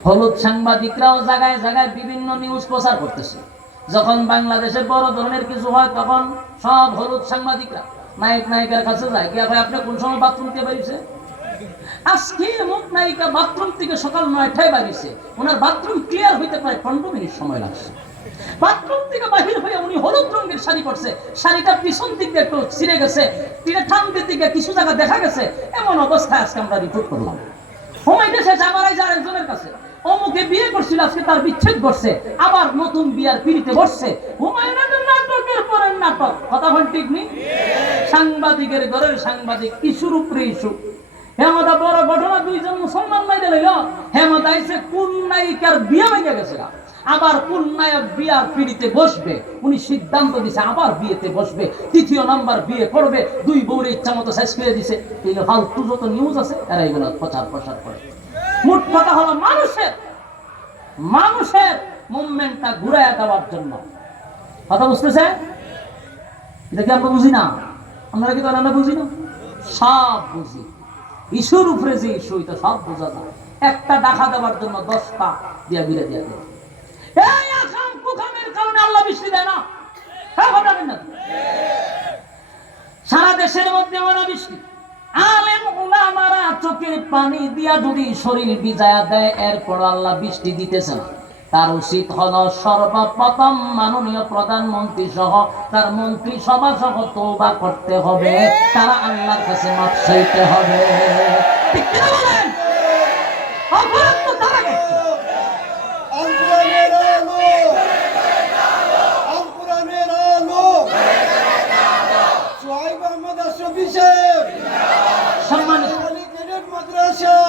হলুদ সাংবাদিকরাও জায়গায় জায়গায় বিভিন্ন নিউজ প্রচার করতেছে। যখন বাংলাদেশে বড় ধরনের কিছু হয়, তখন সব হলুদ সাংবাদিকরা নায়ক, নায়িকার কাছে যায়। গিয়া ভাই, আপনি কোন সময় বাথরুম থেকে বেরিয়েছে? আজকে মুখ নায়িকা বাথরুম থেকে সকাল নয়টায় বাড়িছে ওনার বাথরুম ক্লিয়ার হইতে প্রায় পনেরো মিনিট সময় লাগছে। বাথরুম থেকে বাহির হয়ে উনি হলুদ রঙের শাড়ি পরছে। শাড়িটা পিছন দিক দিয়ে একটু ছিঁড়ে গেছে। তীরে ঠান্ডের দিকে কিছু জায়গা দেখা গেছে। এমন অবস্থায় আজকে আমরা রিপোর্ট করলাম। হুমাইটা শেষ যার একজনের কাছে। বিয়ে করছিল, আজকে তার বিচ্ছেদ করছে আবার নতুন বিয়ার পিড়িতে বসছে। হুমায়ুনের নাটকের পরের নাটক। কথা হল ঠিক নেই সাংবাদিকের ঘরের সাংবাদিক ইস্যুর উপরে হেমতা বড় ঘটনা, দুইজন মুসলমান আইসে কোন নায়িকার বিয়ে আবার কোন নায়ক বিয়ার পিড়িতে বসবে? উনি সিদ্ধান্ত দিছে, আবার বিয়েতে বসবে। তৃতীয় নাম্বার বিয়ে করবে। দুই বউরে ইচ্ছা মতো শেষ করে দিছে। যত নিউজ আছে এরা এগুলো প্রচার প্রসার করে। মোট কথা হলো, মানুষের মানুষের মুভমেন্টটা ঘুরাইয়া দেওয়ার জন্য। কথা বুঝতেছে এটা কি আমরা বুঝি না? আমরা কি তারা বুঝি না? সব বুঝি। ইস্যুর উপরে যে ইস্যু, এটা সব বোঝা যায়। একটা ডাকা দেওয়ার জন্য দশটা দিয়া বিলে দিয়া দেয়। এই কারণে আল্লাহ বৃষ্টি দেয় না। হ্যাঁ সারা দেশের মধ্যে অনাবৃষ্টি আলেম উলামারা চোখের পানি দিয়া যদি শরীর ভিজায়া দেয়, এরপর আল্লাহ বৃষ্টি দিতেছে না। তার উচিত হল সর্বপ্রথম মাননীয় প্রধানমন্ত্রী সহ তার মন্ত্রী সভা সহ তৌবা করতে হবে। তারা আল্লাহর কাছে মাপ চাইতে হবে। মোহাম্মদ আশরফি সাহেব সম্মানিত মাদ্রাসা